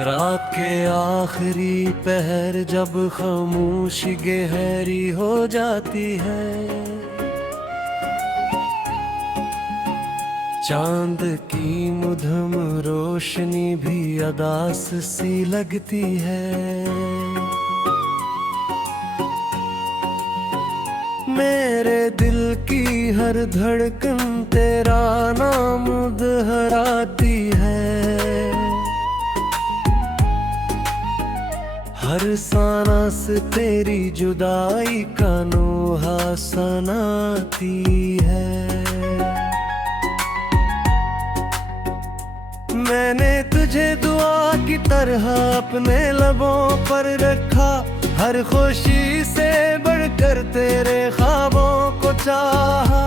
रात के आखिरी पहर जब खामोशी गहरी हो जाती है, चांद की मुधम रोशनी भी अदास सी लगती है। मेरे दिल की हर धड़कन तेरा नाम दोहराती है, हर सांस तेरी जुदाई का नोहा सुनाती है। मैंने तुझे दुआ की तरह अपने लबों पर रखा, हर खुशी से बढ़कर तेरे ख्वाबों को चाहा।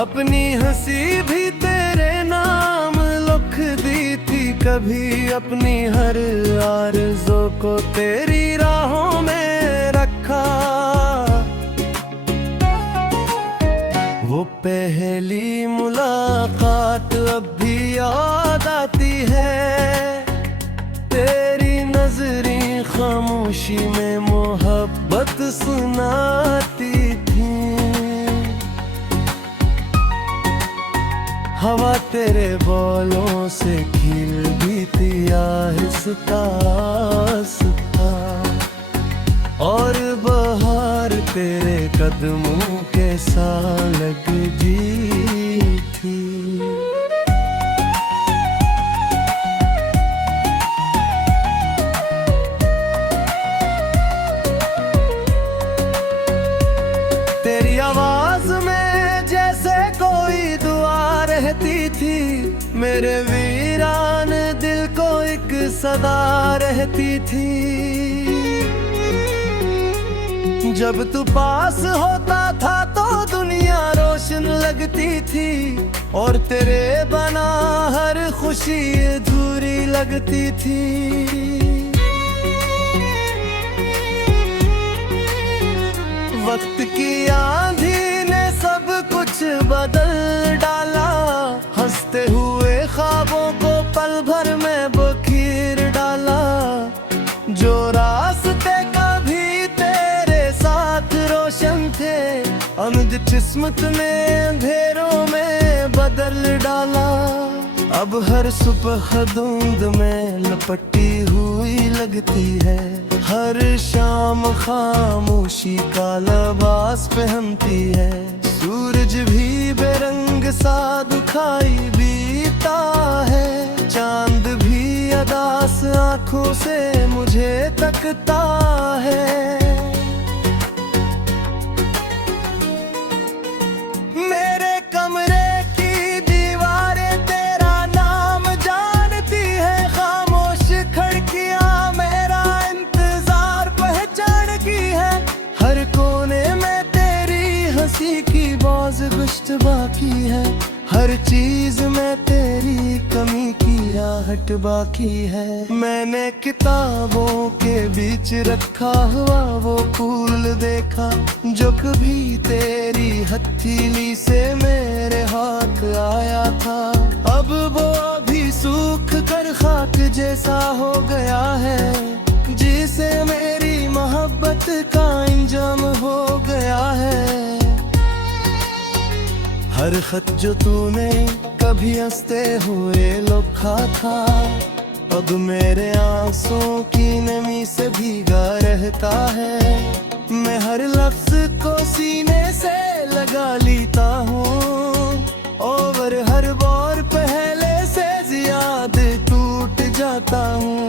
अपनी हंसी भी तेरे नाम लिख दी थी, कभी अपनी हर आरज़ू को तेरी राहों में रखा। वो पहली मुलाकात अब भी याद आती है, तेरी नजरें खामोशी में मोहब्बत सुनाती थी। हवा तेरे बोलों से खिल भी थी आहिस्ता आहिस्ता, और बहार तेरे कदमों के साथ लगती थी। तेरी आवाज में जैसे कोई दुआ रहती थी, मेरे वीरान दिल को एक सदा रहती थी। जब तू पास होता था तो दुनिया रोशन लगती थी, और तेरे बना हर खुशी अधूरी लगती थी। वक्त की आंधी ने सब कुछ बदल डाला, हंसते हुए ख्वाबों को पल भर में बखेर डाला। जो रास्ते कभी तेरे साथ रोशन थे, अमद किस्मत ने अंधेरों में बदल डाला। अब हर सुबह धुंध में लपटी हुई लगती है, हर शाम खामोशी का लिबास पहनती है। सूरज भी बेरंग सा दिखाई बीता है, चांद भी अदास आंखों से मुझे तकता है। मेरे कमरे की दीवारें तेरा नाम जानती है, खामोश खिड़कियां मेरा इंतजार पहचानती है। हर कोने में तेरी हंसी की बाज़गुश्त बाकी है, हर चीज में तेरी कमी की आहट बाकी है। मैंने किताबों के बीच रखा हुआ वो फूल देखा, जो कभी तेरी हथेली से मेरे हाथ आया था। अब वो अभी सूख कर खाक जैसा हो गया है, जिसे मेरी मोहब्बत का इंजाम हो गया है। हर खत जो तूने कभी हंसते हुए लिखा था, अब मेरे आंसुओं की नमी से भीगा रहता है। मैं हर लफ्ज को सीने से लगा लेता हूँ, और हर बार पहले से ज्यादा टूट जाता हूँ।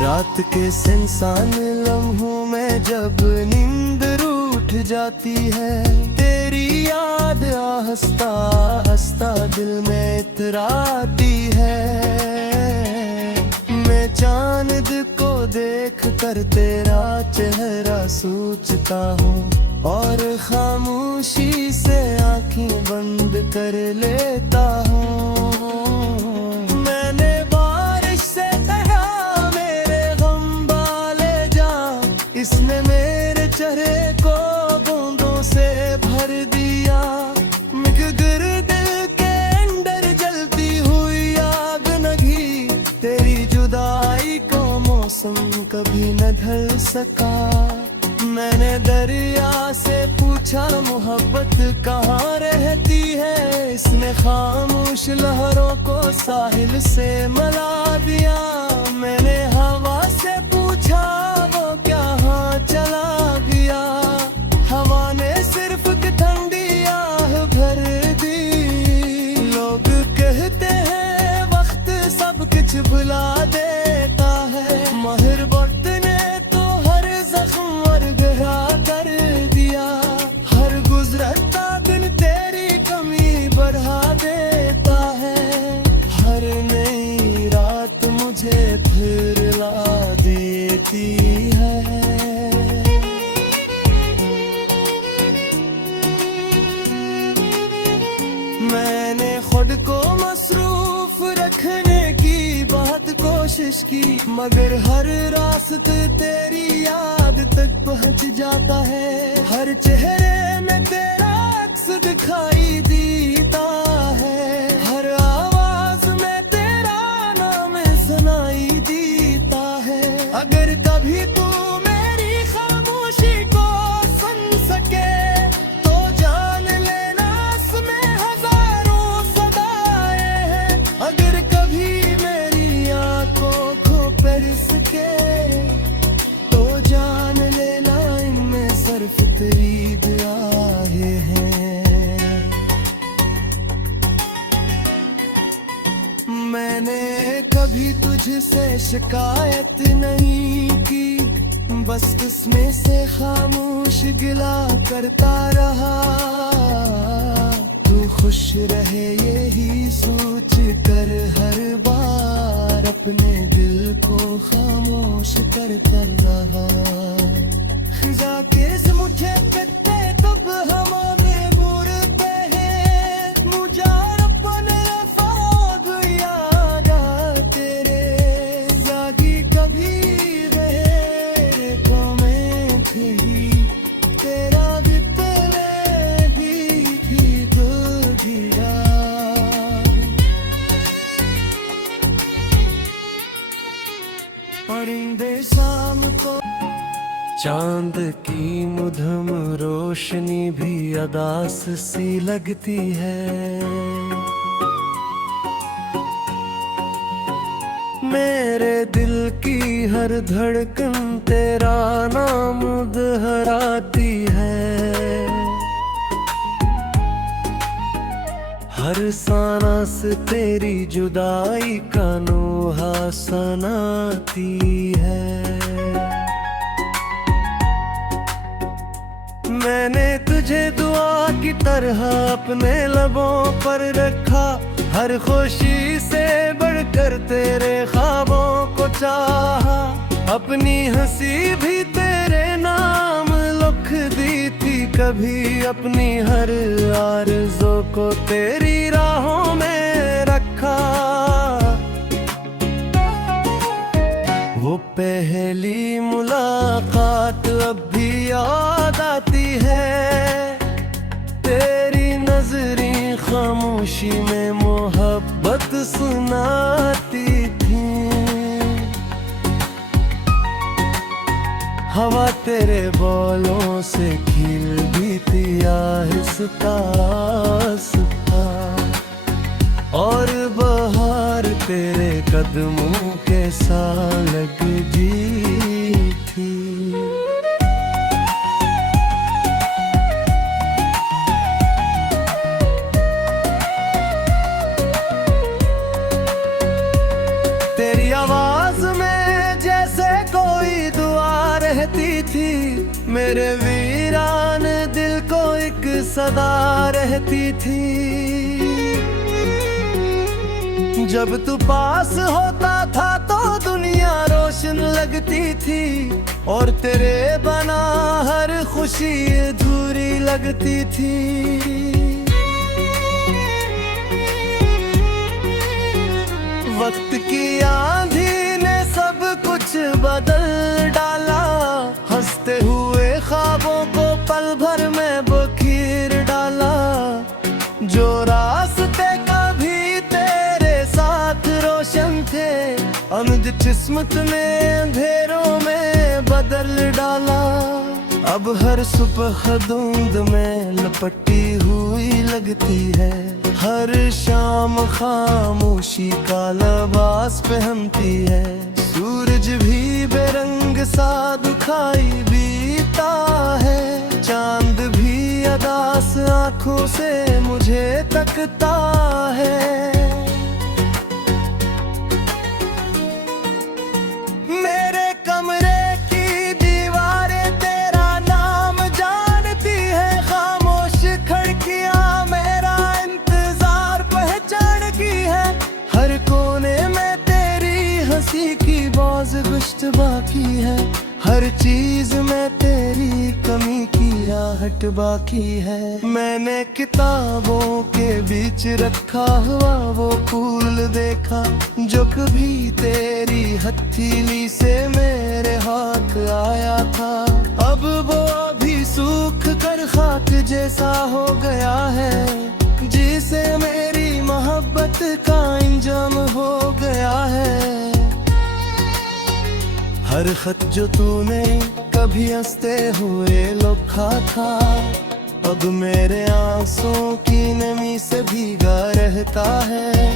रात के सुनसान लम्हों में जब नींद रूठ जाती है, तेरी याद आहिस्ता आहिस्ता दिल में इतराती है। मैं चांद को देख कर तेरा चेहरा सोचता हूँ, और खामोशी से आंखें बंद कर लेता हूँ। मैंने बारिश से कहा मेरे गम वाले जा, इसने मेरे चेहरे को बूंदों से भर दिया। मगर दिल के अंदर ढल सका। मैंने दरिया से पूछा मोहब्बत कहाँ रहती है, इसने खामोश लहरों को साहिल से मिला दिया। मैंने हवा से पूछा वो क्या हाँ चला गया, हवा ने सिर्फ ठंडी आह भर दी। लोग कहते हैं वक्त सब कुछ भुला देता है, महर वक्त ने तो हर जख्म और गहरा कर दिया। हर गुजरता दिन तेरी कमी बढ़ा देता है, हर नई रात मुझे फिर ला देती है। मैंने खुद को मसरूफ रखने की बहुत कोशिश की, मगर हर रास्ते तेरी याद तक पहुंच जाता है। हर चेहरे में तेरा अक्स दिखाई देता है, हर आवाज में तेरा नाम सुनाई देता है। अगर कभी तू मेरी खामोशी को सुन सके तो जान लेना इसमें हजारों सदाएं हैं। अगर कभी मेरी आंखों को परस के तो जान लेना इनमें सिर्फ तेरी दुआएं हैं। मैंने कभी तुझसे शिकायत नहीं की, बस इसमें से खामोश गिला करता रहा। तू खुश रहे यही सोच कर हर बार अपने दिल को खामोश करता रहा। खिजा के से मुझे कटते तब हमारे मुड़ते हैं, मुजारपन रफाद याद तेरे जागी कभी रहे तो मैं थी तेरा भी पले भी तो गिरा। परिंदे शाम को चांद की मुधम रोशनी भी अदास सी लगती है। मेरे दिल की हर धड़कन तेरा नाम दोहराती है, हर सांस तेरी जुदाई का नोहा सुनाती है। मैंने तुझे दुआ की तरह अपने लबों पर रखा, हर खुशी से बढ़कर तेरे ख्वाबों को चाहा। अपनी हंसी भी तेरे नाम लिख दी थी, कभी अपनी हर आरज़ू को तेरी राहों में रखा। वो पहली मुलाकात अब भी याद आती है, तेरी नजरें खामोशी में मोहब्बत सुनाती थी। हवा तेरे बोलों से खिल भी थी आहिस्ता आहिस्ता, और बहार तेरे कदमों के साथ लगती थी। तेरी आवाज में जैसे कोई दुआ रहती थी, मेरे वीरान दिल को एक सदा रहती थी। जब तू पास होता था तो दुनिया रोशन लगती थी, और तेरे बना हर खुशी अधूरी लगती थी। वक्त की आंधी ने सब कुछ बदल डाला, हंसते हुए ख्वाबों को पल भर में बखेर डाला। जो रास्ते कभी तेरे साथ रोशन थे, अब जिस्मत में अंधेरों में कर डाला। अब हर सुबह धुंध में लपटी हुई लगती है, हर शाम खामोशी का लिबास पहनती है। सूरज भी बेरंग सा दिखाई बीता है, चांद भी अदास आंखों से मुझे तकता है। मेरे कमरे की दीवारें तेरा नाम जानती है, खामोश खिड़कियां मेरा इंतजार पहचानती है। हर कोने में तेरी हंसी की बाज गुश्त बाकी है, हर चीज में तेरी कमी की आहट बाकी है। मैंने किताबों के बीच रखा हुआ वो फूल देखा, जो कभी तेरी हथेली से मेरे हाथ आया था। अब वो भी सूख कर खाक जैसा हो गया है, जिसे मेरी मोहब्बत का इंजाम हो गया है। हर खत जो तूने कभी हंसते हुए लिखा था, अब मेरे आंसुओं की नमी से भीगा रहता है।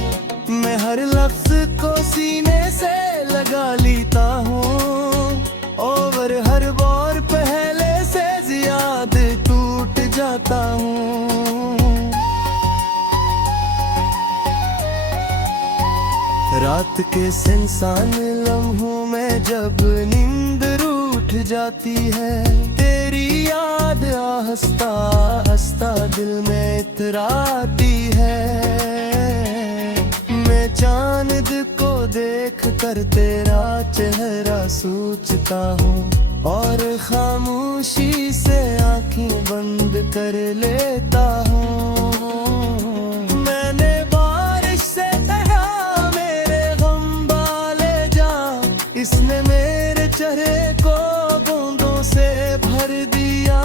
मैं हर लफ्ज को सीने से लगा लेता हूँ, और हर बार पहले से ज्यादा टूट जाता हूँ। रात के सुनसान लम्हों में जब नींद रूठ जाती है, तेरी याद आहिस्ता आहिस्ता दिल में इतराती है। मैं चांद को देख कर तेरा चेहरा सोचता हूँ, और खामोशी से आंखें बंद कर लेता हूँ। इसने मेरे चेहरे को बूंदों से भर दिया,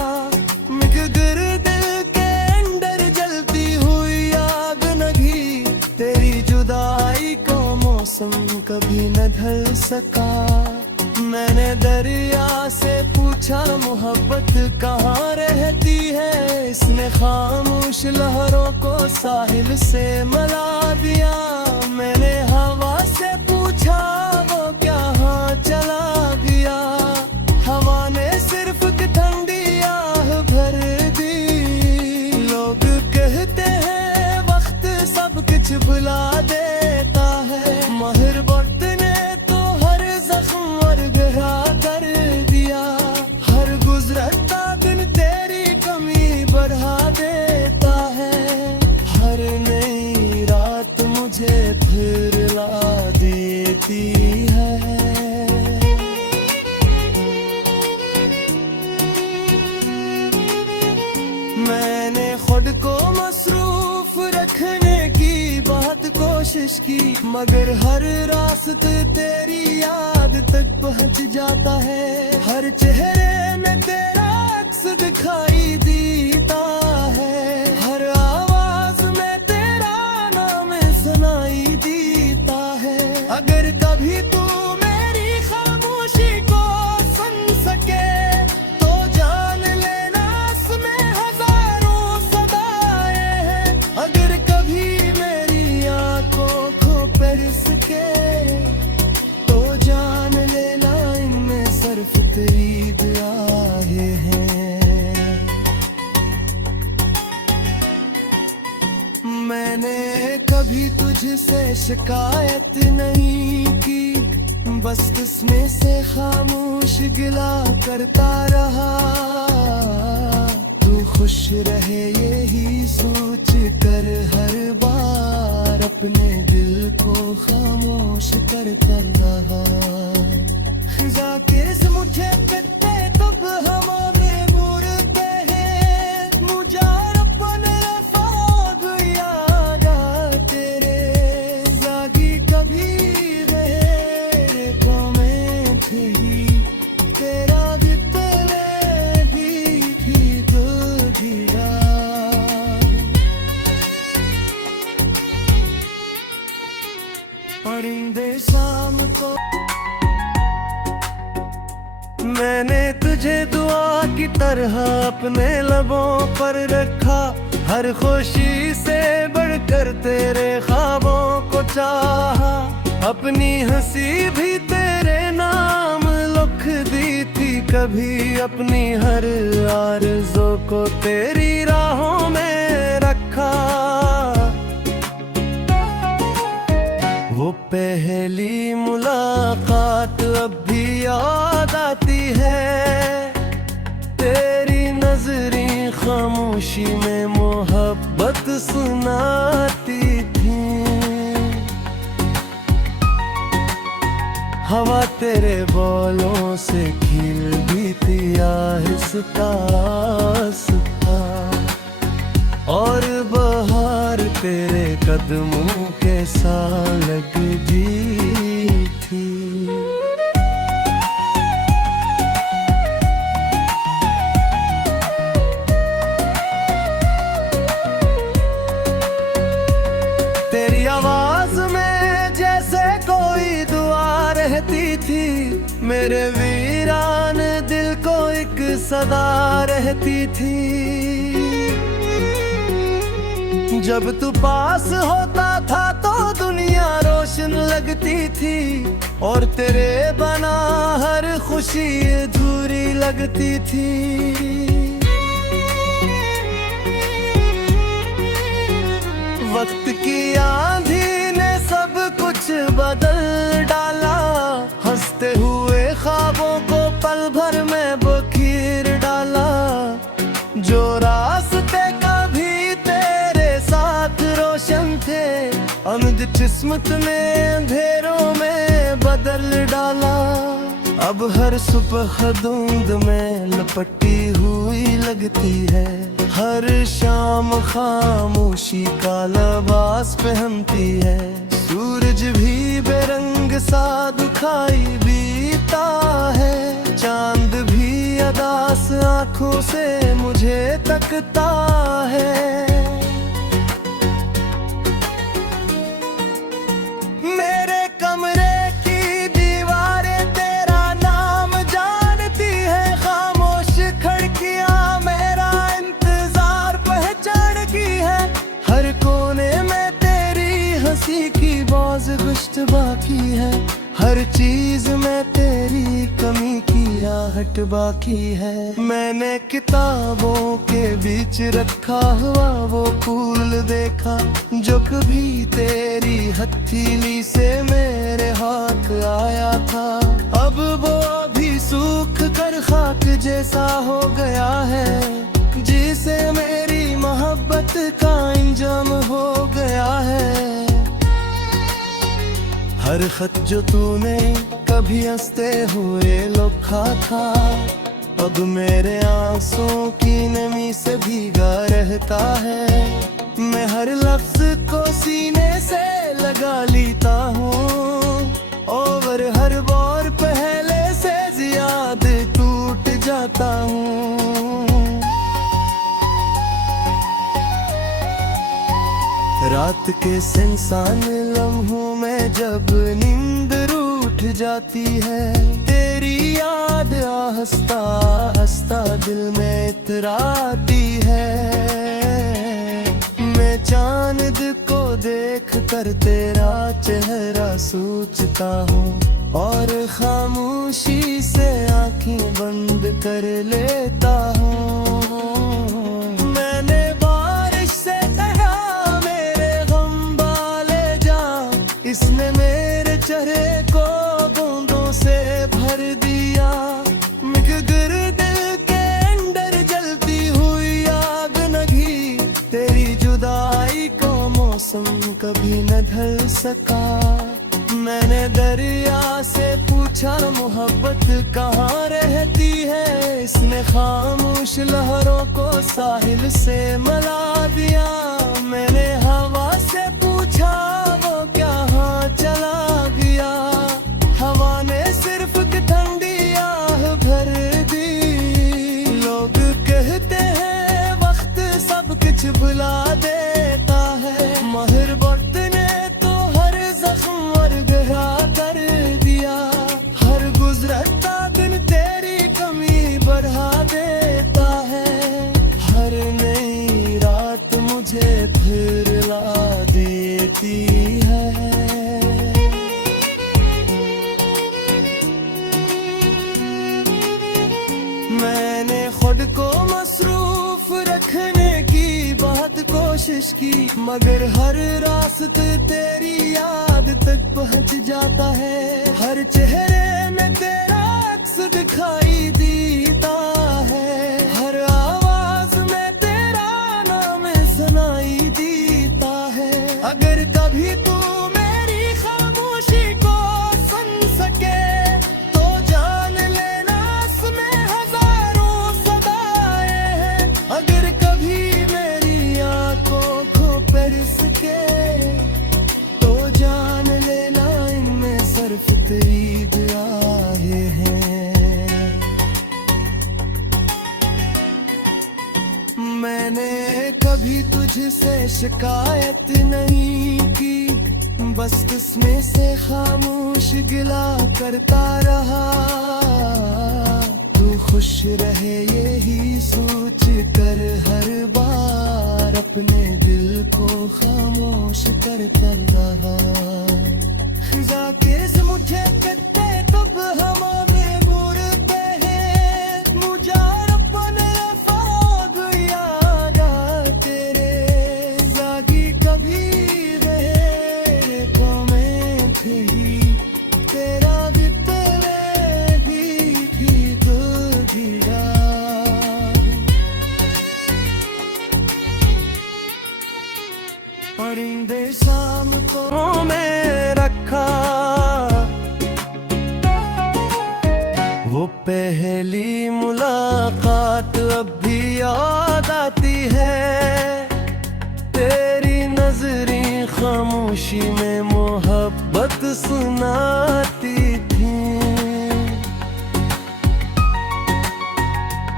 मिगर दिल के अंदर जलती हुई आग लगी। तेरी जुदाई को मौसम कभी न ढल सका। मैंने दरिया से पूछा मोहब्बत कहाँ रहती है, इसने खामोश लहरों को साहिल से मिला दिया। मैंने हवा से पूछा वो क्या चला गया, हवा ने सिर्फ ठंडी आह भर दी। लोग कहते हैं वक्त सब कुछ भुला देता है, महर वक्त ने तो हर जख्म और गहरा कर दिया। हर गुजरता दिन तेरी कमी बढ़ा देता है, हर नई रात मुझे फिर ला देती है। मैंने खुद को मसरूफ रखने की बहुत कोशिश की, मगर हर रास्ते तेरी याद तक पहुंच जाता है। हर चेहरे में तेरा अक्स दिखाई देता है, हर आवाज में तेरा नाम सुनाई देता है। अगर कभी तू मेरी खामोशी को सुन सके तो जान लेना इसमें हजारों सदाएं हैं। अगर कभी मेरी आंखों को परस के तो जान लेना इनमें सिर्फ तेरी दुआएं हैं। मैंने कभी तुझसे शिकायत नहीं की, बस इसमें से खामोश गिला करता रहा। तू खुश रहे यही सोच कर हर बार अपने दिल को खामोश करता रहा। खिजा के मुझे कटते तब हमारे मुरते हैं, मुजारपन रफाग याद तेरे जागी कभी रहे तो मैं थी तेरा भी पले भी थी तो धीरा। परिंदे शाम तरह अपने लबों पर रखा, हर खुशी से बढ़कर तेरे ख्वाबों को चाहा। अपनी हंसी भी तेरे नाम लिख दी थी, कभी अपनी हर आरज़ू को तेरी राहों में रखा। वो पहली मुलाकात अब भी याद आती है, तेरी नजरें खामोशी में मोहब्बत सुनाती थी। हवा तेरे बोलों से खिलती थी आहिस्ता आहिस्ता, और बहार तेरे कदमों के साथ लगती थी। तेरी आवाज में जैसे कोई दुआ रहती थी, मेरे वीरान दिल को एक सदा रहती थी। जब तू पास होता था तो दुनिया रोशन लगती थी, और तेरे बना हर खुशी अधूरी लगती थी। वक्त की आंधी ने सब कुछ बदल डाला, हंसते हुए ख्वाबों को पल भर में बखेर डाला। जो रास्ते कभी तेरे साथ रोशन थे, अमिद किस्मत ने अंधेरों में बदल डाला। अब हर सुबह धुंध में लपटी हुई लगती है, हर शाम खामोशी का लिबास पहनती है। सूरज भी बेरंग सा दिखाई बीता है, चांद भी अदास आंखों से मुझे तकता है। मेरे कमरे की दीवारें तेरा नाम जानती है, खामोश खिड़कियां मेरा इंतजार पहचानती है। हर कोने में तेरी हंसी की बाज गुश्त बाकी है, हर चीज में तेरी कमी की आहट बाकी है। मैंने किताबों के बीच रखा हुआ वो फूल देखा, जो कभी तेरी हथेली से मेरे हाथ आया था। अब वो भी सूख कर खाक जैसा हो गया है, जिसे मेरी मोहब्बत का इंजाम हो गया है। हर खत जो तूने कभी हंसते हुए लिखा था, अब मेरे आंसुओं की नमी से भीगा रहता है। मैं हर लफ्ज को सीने से लगा लेता हूँ, और हर बार पहले से ज्यादा टूट जाता हूँ। रात के सुनसान लम्हों में जब नींद रूठ जाती है, तेरी याद आहिस्ता आहिस्ता दिल में इतराती है। मैं चांद को देख कर तेरा चेहरा सोचता हूँ, और खामोशी से आंखें बंद कर लेता हूँ। मैंने बारिश से कहा मेरे गम वाले जा, इसने मेरे चेहरे को बूंदों से भर दिया। मगर दिल के अंदर जलती हुई आग लगी, तेरी जुदाई को मौसम कभी न ढल सका। मैंने दरिया से पूछा मोहब्बत कहाँ रहती है, इसने खामोश लहरों को साहिल से मिला दिया। मैंने हवा से पूछा वो क्या हाँ चला गया, हवा ने सिर्फ ठंडी आह भर दी। लोग कहते हैं वक्त सब कुछ भुला देता है, महर वक्त ने तो हर जख्म और गहरा कर दिया। हर गुजरता दिन तेरी कमी बढ़ा देता मसरूफ रखने की बहुत कोशिश की, मगर हर रास्ते तेरी याद तक पहुंच जाता है। हर चेहरे में तेरा अक्स दिखाई देता है, हर आवाज में तेरा नाम सुनाई देता है। अगर कभी तू मेरी खामोशी को सुन सके तो जान लेना इसमें हजारों सदाएं हैं। अगर कभी मेरी आंखों को परस के तो जान लेना इनमें सिर्फ तेरी दुआएं हैं। मैंने कभी तुझसे शिकायत नहीं की, बस इसमें से खामोश गिला करता रहा। तू खुश रहे यही सोच कर हर बार अपने दिल को खामोश करता रहा। खिजा के मुझे कट्टे तब हमारे मुड़ते हैं, मुजारफन फाग याद तेरे जागी कभी रहे तो मैं थी तेरा भी तेरे भी तो जीरा। परिंदे शाम को में रखा, वो पहली मुलाकात अब भी याद आती है। तेरी नजरें खामोशी में मोहब्बत सुनाती थी।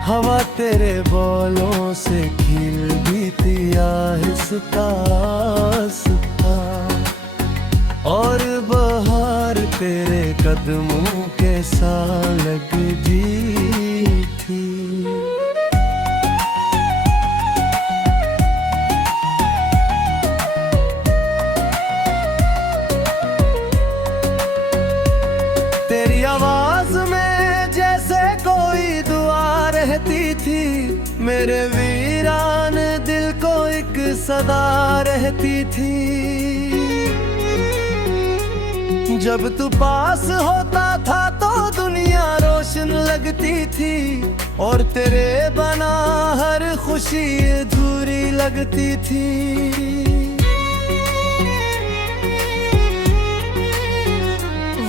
हवा तेरे बोलों से खिल भी थी आहिस्ता आहिस्ता, और बहार तेरे कदमों के साथ लगती थी। तेरी आवाज में जैसे कोई दुआ रहती थी, मेरे वीरान दिल को एक सदा रहती थी। जब तू पास होता था तो दुनिया रोशन लगती थी, और तेरे बना हर खुशी अधूरी लगती थी।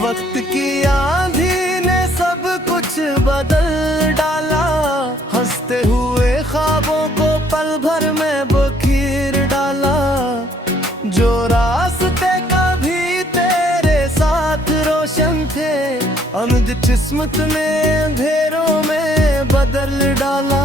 वक्त की आंधी ने सब कुछ बदल डाला, हंसते हुए ख्वाबों को पल भर में बखेर डाला। जो रास्ते कभी तेरे साथ रोशन थे, अमद किस्मत ने अंधेरों में बदल डाला।